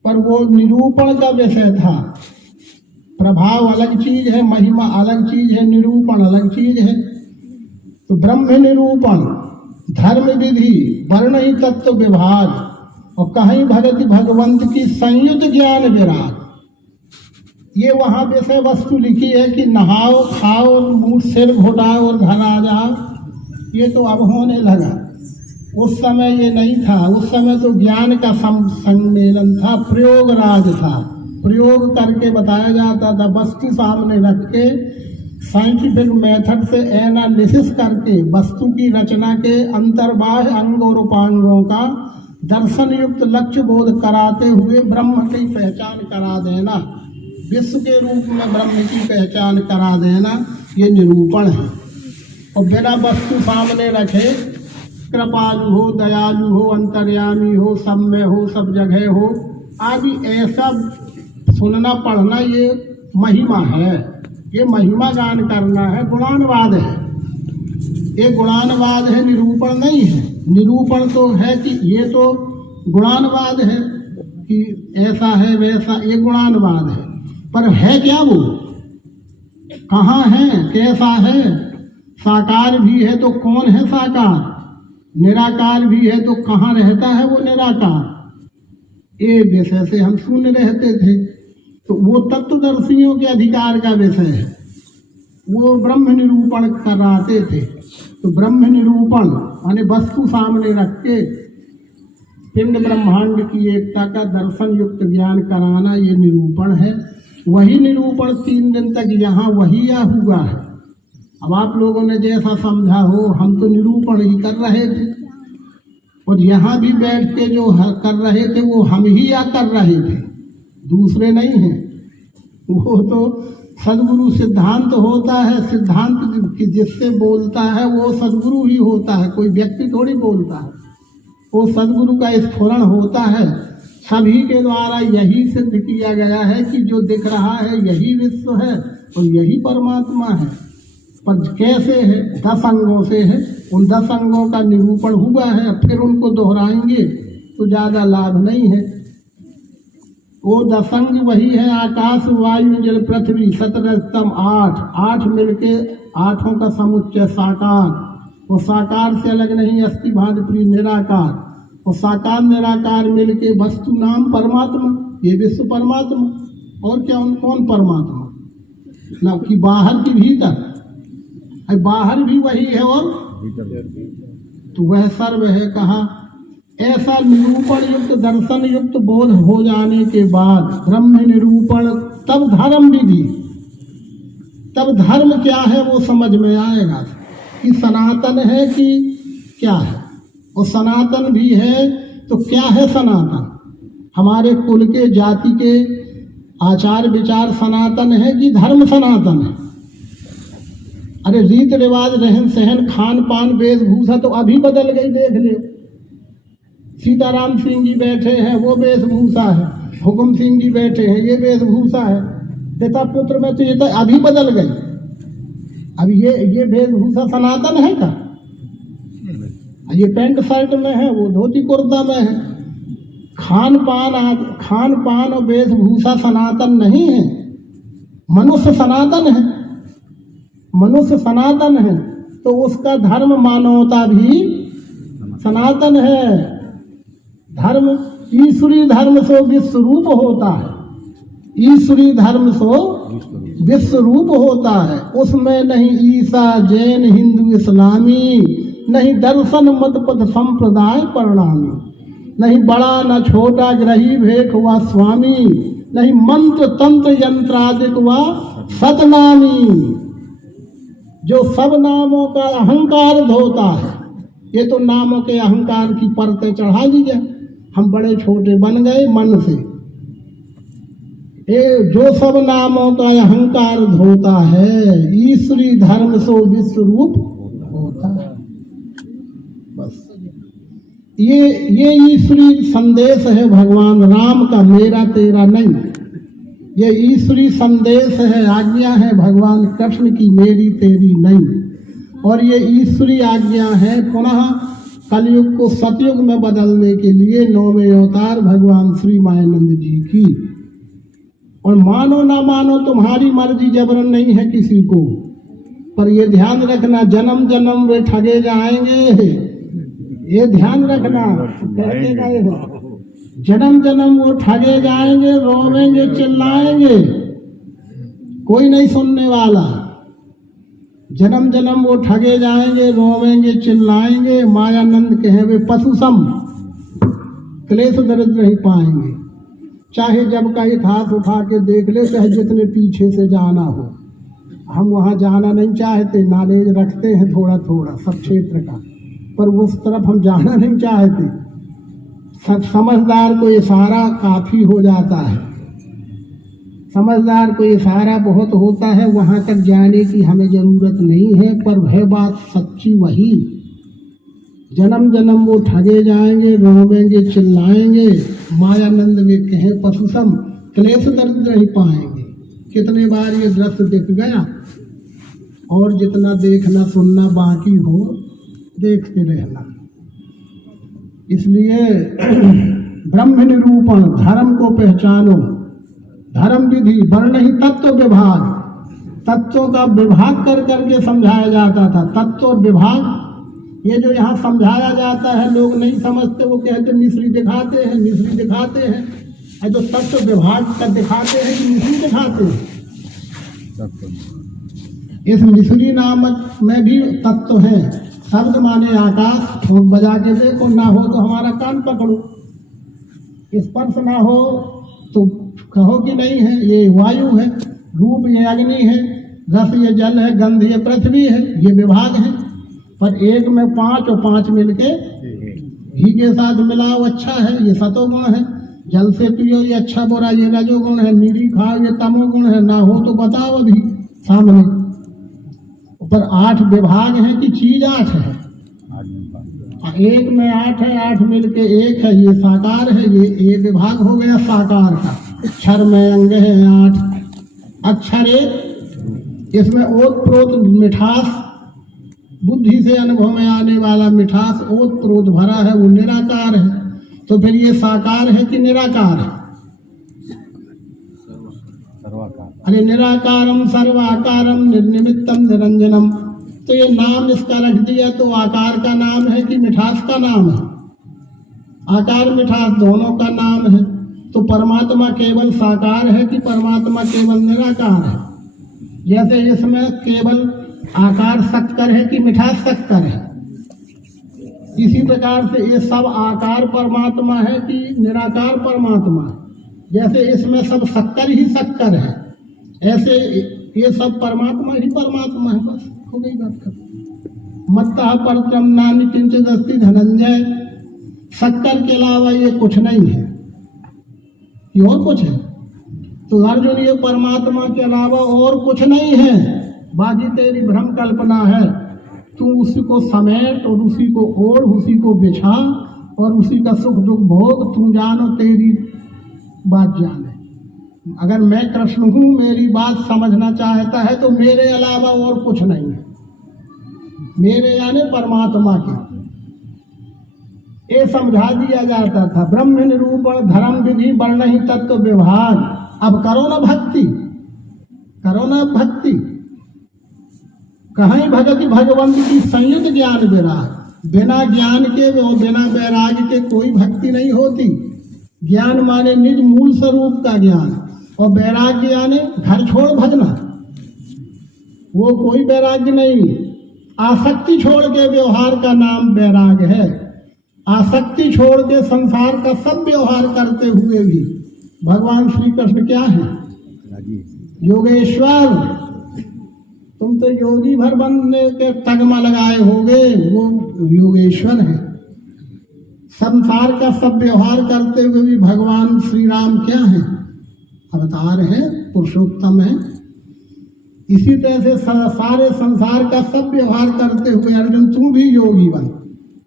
पर वो निरूपण का विषय था। प्रभाव अलग चीज है, महिमा अलग चीज है, निरूपण अलग चीज है। तो ब्रह्म निरूपण, धर्म विधि, वर्ण ही तत्व विभाग, और कहीं भगति भगवंत की संयुक्त ज्ञान विराग। ये वहां विषय वस्तु लिखी है कि नहाओ खाओ मुंह सिर घुटाओ और घर आ जाओ। ये तो अब होने लगा, उस समय ये नहीं था। उस समय तो ज्ञान का सम्मेलन था, प्रयोग राज था। प्रयोग करके बताया जाता था, वस्तु सामने रख के साइंटिफिक मेथड से एनालिसिस करके वस्तु की रचना के अंतर्बाह्य अंग और उपांगों का दर्शन युक्त लक्ष्य बोध कराते हुए ब्रह्म की पहचान करा देना, विश्व के रूप में ब्रह्म की पहचान करा देना, ये निरूपण है। और बिना वस्तु सामने रखे कृपालु हो, दयालु हो, अंतर्यामी हो, सब में हो, सब जगह हो आदि ऐसा सुनना पढ़ना ये महिमा है। ये महिमा गान करना है, गुणानुवाद है। ये गुणानुवाद है, निरूपण नहीं है। निरूपण तो है कि ये तो गुणानुवाद है कि ऐसा है वैसा, ये गुणानुवाद है। पर है क्या वो, कहाँ है, कैसा है? साकार भी है तो कौन है साकार? निराकार भी है तो कहाँ रहता है वो निराकार? ये विषय से हम शून्य रहते थे। तो वो तत्वदर्शियों के अधिकार का विषय है, वो ब्रह्म निरूपण कराते थे। तो ब्रह्म निरूपण माने वस्तु सामने रख के पिंड ब्रह्मांड की एकता का दर्शन युक्त ज्ञान कराना, ये निरूपण है। वही निरूपण 3 दिन तक यहाँ वही या हुआ है। अब आप लोगों ने जैसा समझा हो, हम तो निरूपण ही कर रहे थे, और यहाँ भी बैठ के जो कर रहे थे वो हम ही या कर रहे थे, दूसरे नहीं हैं। वो तो सदगुरु सिद्धांत होता है, सिद्धांत जिससे बोलता है वो सदगुरु ही होता है, कोई व्यक्ति थोड़ी बोलता है। वो सदगुरु का स्फुरण होता है। सभी के द्वारा यही सिद्ध किया गया है कि जो दिख रहा है यही विश्व है और यही परमात्मा है। पर कैसे है? 10 अंगों से है। उन 10 अंगों का निरूपण हुआ है, फिर उनको दोहराएंगे तो ज्यादा लाभ नहीं है। वो 10 अंग वही है, आकाश वायु जल पृथ्वी 17 स्तंभ 8 मिलके 8 का समुच्चय साकार। वो साकार से अलग नहीं, अस्थि भांति निराकार। और साकार निराकार मिलके वस्तु नाम परमात्मा, ये विश्व परमात्मा। और क्या कौन परमात्मा? ना कि बाहर की भीतर, बाहर भी वही है और तो वह सर्व है। कहा ऐसा निरूपण युक्त दर्शन युक्त बोध हो जाने के बाद ब्रह्म निरूपण, तब धर्म विधि, तब धर्म क्या है वो समझ में आएगा कि सनातन है कि क्या है। और सनातन भी है तो क्या है सनातन? हमारे कुल के जाति के आचार विचार सनातन है कि धर्म सनातन है? अरे रीत रिवाज रहन सहन खान पान वेशभूषा तो अभी बदल गई, देख लो। सीताराम सिंह जी बैठे हैं वो वेशभूषा है, हुकुम सिंह जी बैठे हैं ये वेशभूषा है, पिता पुत्र में तो ये तो अभी बदल गई। अब ये वेशभूषा सनातन है का? ये पैंट शर्ट में है, वो धोती कुर्ता में है। खान पान और वेशभूषा सनातन नहीं है, मनुष्य सनातन है। मनुष्य सनातन है तो उसका धर्म मानवता भी सनातन है। धर्म ईश्वरी धर्म सो विश्व रूप होता है, ईश्वरी धर्म सो विश्व रूप होता है। उसमें नहीं ईसा जैन हिंदू इस्लामी, नहीं दर्शन मत पथ संप्रदाय परिणामी, नहीं बड़ा न छोटा ग्रही भेख व स्वामी, नहीं मंत्र तंत्र यंत्रादिक व सतनामी। जो सब नामों का अहंकार धोता है, ये तो नामों के अहंकार की परतें चढ़ा ली जाए, हम बड़े छोटे बन गए मन से। ये जो सब नामों का अहंकार धोता है, ईश्वरी धर्म सो विश्व रूप होता है। बस ये ईश्वरी संदेश है भगवान राम का, मेरा तेरा नहीं। ये ईश्वरी संदेश है, आज्ञा है भगवान कृष्ण की, मेरी तेरी नहीं। और ये ईश्वरी आज्ञा है पुनः कलयुग को सतयुग में बदलने के लिए 9वें अवतार भगवान श्री मायानंद जी की। और मानो ना मानो तुम्हारी मर्जी, जबरन नहीं है किसी को। पर ये ध्यान रखना, जन्म जन्म वे ठगे जाएंगे, ये ध्यान रखना। कहते गए हो जन्म जन्म वो ठगे जाएंगे, रोवेंगे चिल्लाएंगे, कोई नहीं सुनने वाला। जन्म जन्म वो ठगे जाएंगे, रोवेंगे चिल्लाएंगे। मायानंद कहे वे पशु सम, क्लेश दरिद्र नहीं पाएंगे। चाहे जब का इतिहास उठा के देख ले, चाहे जितने पीछे से जाना हो, हम वहाँ जाना नहीं चाहते। नॉलेज रखते हैं थोड़ा थोड़ा सब क्षेत्र का, पर उस तरफ हम जाना नहीं चाहते। समझदार को इशारा काफी हो जाता है, समझदार को इशारा बहुत होता है, वहाँ तक जाने की हमें जरूरत नहीं है। पर है बात सच्ची वही, जन्म जन्म वो ठगे जाएंगे, रोवेंगे चिल्लाएंगे। मायानंद में कहे पशु सम, क्लेश दर्द नहीं पाएंगे। कितने बार ये दृश्य दिख गया, और जितना देखना सुनना बाकी हो देखते रहना। इसलिए ब्रह्म निरूपण, धर्म को पहचानो। धर्म विधि वर्ण ही तत्व विभाग, तत्वों का विभाग कर करके समझाया जाता था। तत्व और विभाग ये जो यहाँ समझाया जाता है, लोग नहीं समझते, वो कहते मिस्री दिखाते हैं, मिस्री दिखाते हैं। और जो तत्व विभाग का दिखाते हैं कि मिस्री दिखाते हैं। इस मिस्री नामक में भी तत्व है। शब्द माने आकाश, ठोक बजा के देखो, ना हो तो हमारा कान पकड़ो। स्पर्श ना हो तो कहो कि नहीं है, ये वायु है, रूप ये अग्नि है, रस ये जल है, गंध ये पृथ्वी है, ये विभाग है। पर एक में 5 और 5 मिलके घी के साथ मिलाओ, अच्छा है, ये सतोगुण है। जल से पियो, ये अच्छा बुरा, ये रजोगुण है। मीरी खाओ, ये तमोगुण है। ना हो तो बताओ अभी सामने। पर 8 विभाग है कि चीज 8 है। एक में 8 है, 8 मिलके एक है, ये साकार है। ये विभाग हो गया साकार का। अक्षर में अंग है 8। अक्षर एक, इसमें ओत प्रोत मिठास, बुद्धि से अनुभव में आने वाला मिठास ओत प्रोत भरा है, वो निराकार है। तो फिर ये साकार है कि निराकार है? अरे निराकारम सर्वाकारम निर्निमित्तम निरंजनम। तो ये नाम इसका रख दिया तो आकार का नाम है कि मिठास का नाम है? आकार मिठास दोनों का नाम है। तो परमात्मा केवल साकार है कि परमात्मा केवल निराकार है? जैसे इसमें केवल आकार शक्कर है कि मिठास शक्कर है, इसी प्रकार से ये सब आकार परमात्मा है कि निराकार परमात्मा है। जैसे इसमें सब शक्कर ही शक्कर है, ऐसे ये सब परमात्मा ही परमात्मा है। बस हो गई बात खत्म। मत्तः परत्रम नान्य किंचित् अस्ति धनंजय। शक्कर के अलावा ये कुछ नहीं है, ये और कुछ है। तो अर्जुन, ये परमात्मा के अलावा और कुछ नहीं है, बाकी तेरी भ्रम कल्पना है। तू उसी को समेट और उसी को ओढ़, उसी को बिछा और उसी का सुख दुख भोग। तू जानो, तेरी बात जाने। अगर मैं कृष्ण हूँ, मेरी बात समझना चाहता है तो मेरे अलावा और कुछ नहीं है। मेरे यानी परमात्मा के। ये समझा दिया जाता था। ब्रह्म निरूपण धर्म विधि वर्ण ही तत्व व्यवहार। अब करो ना भक्ति, करो ना भक्ति। कहीं भगति भगवंत की संयुक्त ज्ञान वैराग। बिना ज्ञान के और बिना वैराग्य के कोई भक्ति नहीं होती। ज्ञान माने निज मूल स्वरूप का ज्ञान, और वैराग्य यानी घर छोड़ भजना, वो कोई वैराग्य नहीं। आसक्ति छोड़ के व्यवहार का नाम वैराग्य है। आसक्ति छोड़ के संसार का सब व्यवहार करते हुए भी भगवान श्री कृष्ण क्या है? योगेश्वर। तुम तो योगी भर बनने के तगमा लगाए होगे, वो योगेश्वर है। संसार का सब व्यवहार करते हुए भी भगवान श्री राम क्या है? अवतार है, पुरुषोत्तम है। इसी तरह से सारे संसार का सब व्यवहार करते हुए अर्जुन तुम भी योगी बन।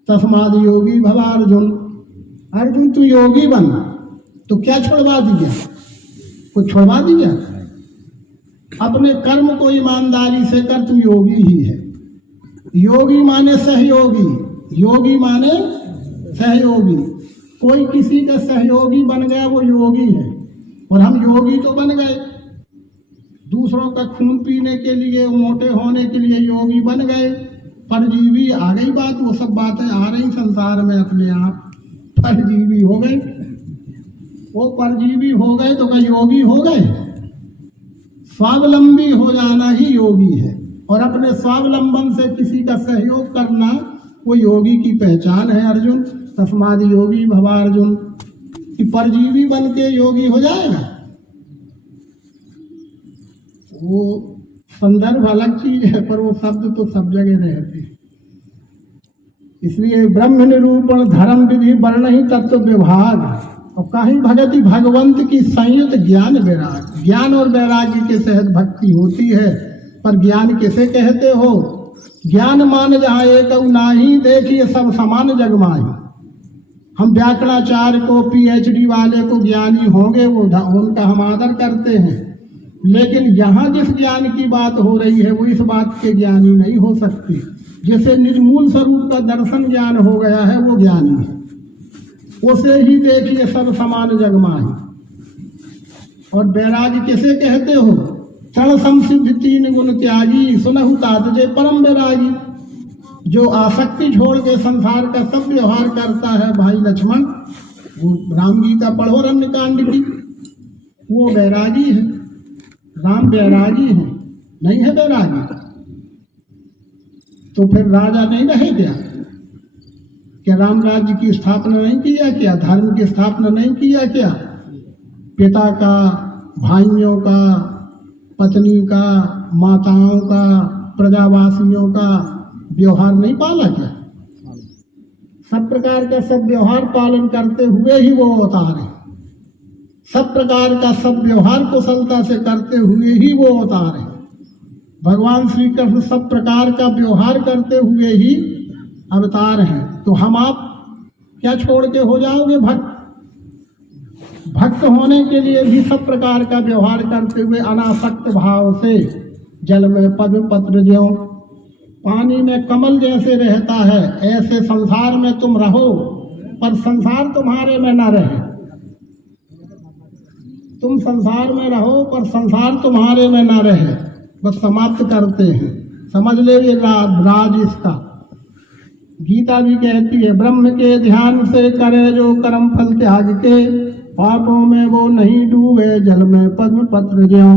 तस्माद योगी भव अर्जुन। अर्जुन तू योगी बन। तो क्या छोड़वा दिया? कुछ छोड़वा दिया? अपने कर्म को ईमानदारी से कर, तू योगी ही है। योगी माने सहयोगी, योगी माने सहयोगी। कोई किसी का सहयोगी बन गया वो योगी है, और हम योगी तो बन गए। दूसरों का खून पीने के लिए, मोटे होने के लिए योगी बन गए। परजीवी आ गई बात, वो सब बातें आ रही संसार में अपने आप। परजीवी हो गए, वो परजीवी हो गए तो क्या योगी हो गए? स्वावलंबी हो जाना ही योगी है, और अपने स्वावलंबन से किसी का सहयोग करना वो योगी की पहचान है। अर्जुन तस्माद योगी भव अर्जुन। कि परजीवी बन के योगी हो जाएगा, वो संदर्भ अलग चीज है, पर वो शब्द तो सब जगह रहते हैं। इसलिए ब्रह्म निरूपण धर्म विधि वर्ण ही तत्व विभाग। और कहीं भगति भगवंत की संयुक्त ज्ञान वैराग। ज्ञान और वैराग्य के सहज भक्ति होती है। पर ज्ञान किसे कहते हो? ज्ञान मान जहाँ एक नाही, देखिए सब समान जग माही। हम व्याकरणाचार्य को, पीएचडी वाले को ज्ञानी होंगे, वो उनका हम आदर करते हैं। लेकिन यहाँ जिस ज्ञान की बात हो रही है वो इस बात के ज्ञानी नहीं हो सकती। जैसे निर्मूल स्वरूप का दर्शन ज्ञान हो गया है वो ज्ञानी है। उसे ही देखिए सब समान जग माही। और वैराग्य किसे कहते हो? तण संसिद्ध तीन गुण त्यागी, सुनहु तात जय परम वैरागी। जो आसक्ति छोड़ के संसार का सब व्यवहार करता है भाई लक्ष्मण, वो राम गीता पढ़ो रण्य कांड की, वो वैरागी है। राम वैरागी है, नहीं है वैरागी तो फिर राजा नहीं रहे क्या? क्या राम राज्य की स्थापना नहीं किया क्या? धर्म की स्थापना नहीं किया क्या? पिता का, भाइयों का, पत्नी का, माताओं का, प्रजावासियों का व्यवहार नहीं पाला क्या? सब प्रकार का सब व्यवहार पालन करते हुए ही वो अवतार है। सब प्रकार का सब व्यवहार कुशलता से करते हुए ही वो अवतार है। भगवान श्री कृष्ण सब प्रकार का व्यवहार करते हुए ही अवतार हैं। तो हम आप क्या छोड़ के हो जाओगे भक्त? भक्त होने के लिए भी सब प्रकार का व्यवहार करते हुए अनासक्त भाव से, जल में पद्म पत्र ज्यों पानी में कमल जैसे रहता है, ऐसे संसार में तुम रहो, पर संसार तुम्हारे में न रहे। तुम संसार में रहो पर संसार तुम्हारे में न रहे। बस समाप्त करते हैं, समझ ले ये राज इसका। गीता भी कहती है, ब्रह्म के ध्यान से करे जो कर्म फल त्याग के, पापों में वो नहीं डूबे, जल में पद्म पत्र ज्यों।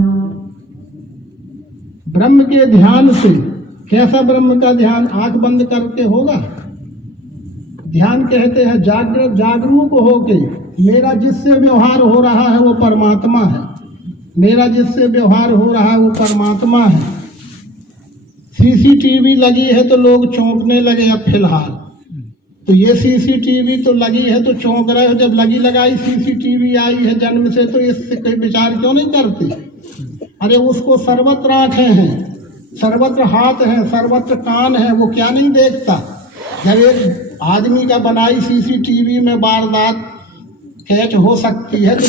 ब्रह्म के ध्यान से, कैसा ब्रह्म का ध्यान? आंख बंद करके होगा ध्यान। कहते हैं जागृत जागरूक होके, मेरा जिससे व्यवहार हो रहा है वो परमात्मा है, मेरा जिससे व्यवहार हो रहा है वो परमात्मा है। सीसीटीवी लगी है तो लोग चौंकने लगे। अब फिलहाल तो ये सीसीटीवी तो लगी है तो चौंक रहे हो। जब लगी लगाई सीसीटीवी आई है जन्म से, तो इससे कोई विचार क्यों नहीं करते? अरे उसको सर्वत्र आंखें हैं, सर्वत्र हाथ है, सर्वत्र कान है, वो क्या नहीं देखता? जब एक आदमी का बनाई सीसीटीवी में वारदात कैच हो सकती है, तो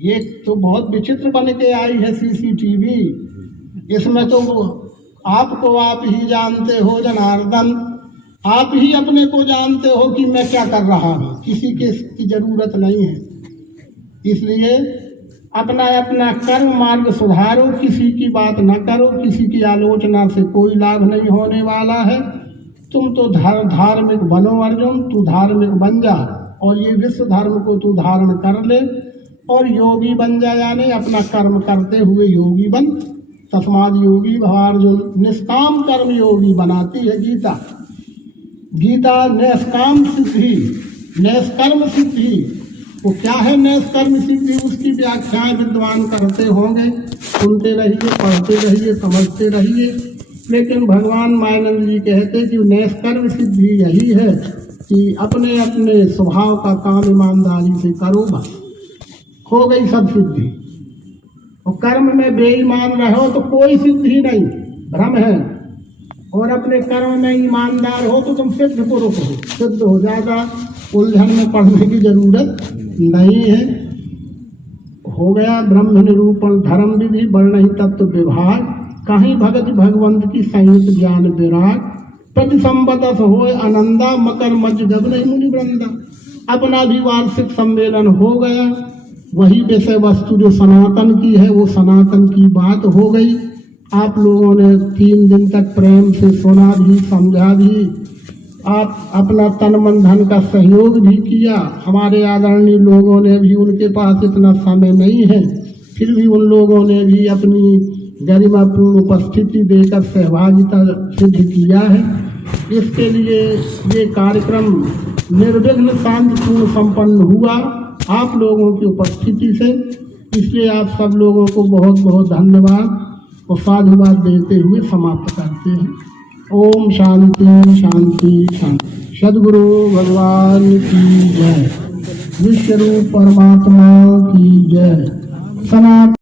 ये तो बहुत विचित्र बन के आई है सीसीटीवी। इसमें तो आपको आप ही जानते हो जनार्दन, आप ही अपने को जानते हो कि मैं क्या कर रहा हूँ, किसी की जरूरत नहीं है। इसलिए अपना अपना कर्म मार्ग सुधारो, किसी की बात न करो, किसी की आलोचना से कोई लाभ नहीं होने वाला है। तुम तो धार्मिक बनो अर्जुन, तू धार्मिक बन जा और ये विश्व धर्म को तू धारण कर ले और योगी बन जा, यानी अपना कर्म करते हुए योगी बन। तस्माद योगी भव अर्जुन, निष्काम कर्म योगी बनाती है गीता। गीता निष्काम सिद्धि, निष्कर्म सिद्धि। वो क्या है निष्कर्म सिद्धि, उसकी व्याख्याएं विद्वान करते होंगे, सुनते रहिए, पढ़ते रहिए, समझते रहिए। लेकिन भगवान मायानंद जी कहते कि निष्कर्म सिद्धि यही है कि अपने अपने स्वभाव का काम ईमानदारी से करो, बस हो गई सब सिद्धि। और कर्म में बेईमान रहो तो कोई सिद्धि नहीं, भ्रम है। और अपने कर्म में ईमानदार हो तो तुम सिद्ध पुरुष हो, सिद्ध हो जाएगा। उलझन में पढ़ने की जरूरत नहीं है। हो गया ब्रह्म निरूपण धर्म विधि वर्ण तत्व विभाग, कहीं भगत भगवंत की संयुक्त ज्ञान विराग। प्रति संबदस हो आनंदा मकर मज गबन मुनि वृंदा। अपना भी वार्षिक सम्मेलन हो गया, वही विषय वस्तु जो सनातन की है वो सनातन की बात हो गई। आप लोगों ने 3 दिन तक प्रेम से सुना भी, समझा भी, आप अपना तन मन धन का सहयोग भी किया। हमारे आदरणीय लोगों ने भी, उनके पास इतना समय नहीं है, फिर भी उन लोगों ने भी अपनी गरिमापूर्ण उपस्थिति देकर सहभागिता सिद्ध किया है। इसके लिए ये कार्यक्रम निर्विघ्न शांतिपूर्ण संपन्न हुआ आप लोगों की उपस्थिति से। इसलिए आप सब लोगों को बहुत बहुत धन्यवाद और साधुवाद देते हुए समाप्त करते हैं। ओम शांति शांति शांति। सद्गुरु भगवान की जय, विश्व रूप परमात्मा की जय। सनातन